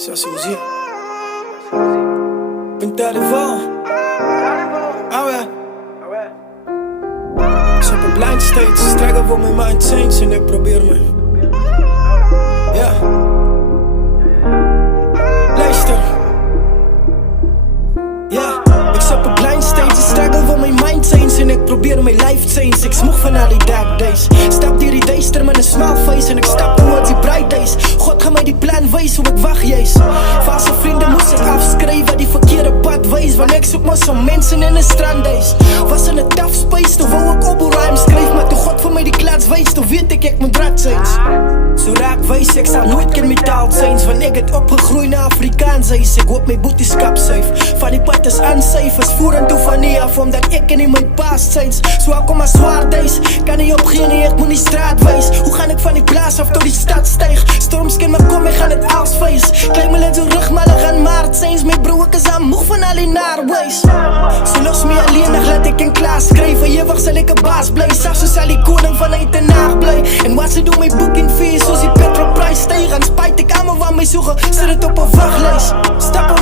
Ça c'est Uzi. Pinta de vent. Ah ouais. Ik zit op blind state, strijden voor mijn mind change en ik probeer me. Ja. Luister. Ja. Ik zit op blind state, strijden voor mijn mind change en ik probeer mijn life change. Ik smoeg van al die dark days. Stap die days met een smile face en ik stap towards die bright days. God ga mij die plan wees hoe ik wacht jees. Valse vrienden moest ik afschrijven, die verkeerde pad wees. Want ik zoek maar zo'n mensen in een stranddays. Was in een tough space, toen wou ik op hoe rhymes schreef. Maar toen God voor mij die klats wees, toen weet ik moet draad zijn. Zo raak wees, ik zal nooit keer metaald zijn. Want ik het opgegroeid naar Afrikaans is. Ik hoop mijn boeties kap safe. Van die pad is unsafe, is voeren toe van nie af. Omdat ik in mijn past zijn. Zo ik kom maar zwaar days. Kan niet opgaan, ik moet niet straat wees. Hoe ga ik van die plaats af tot die stad stijg? Storms ken maar kom, ik ga het als feest. Kijk me net zo rug, maar dan gaan maart zijn. Mijn broer, ik is aan moeg van al die naarwees. Ze los me alleen, dan laat ik in klaas schrijven. Je wacht, zal ik een baas blij. Zelfs zal die koning vanuit de nacht blij. En wat ze doen, mijn booking fees. Zoals die petrolprijs stijgt. En spijt ik aan me wat mij zoeken, zet het op een wachtlijst. Stappen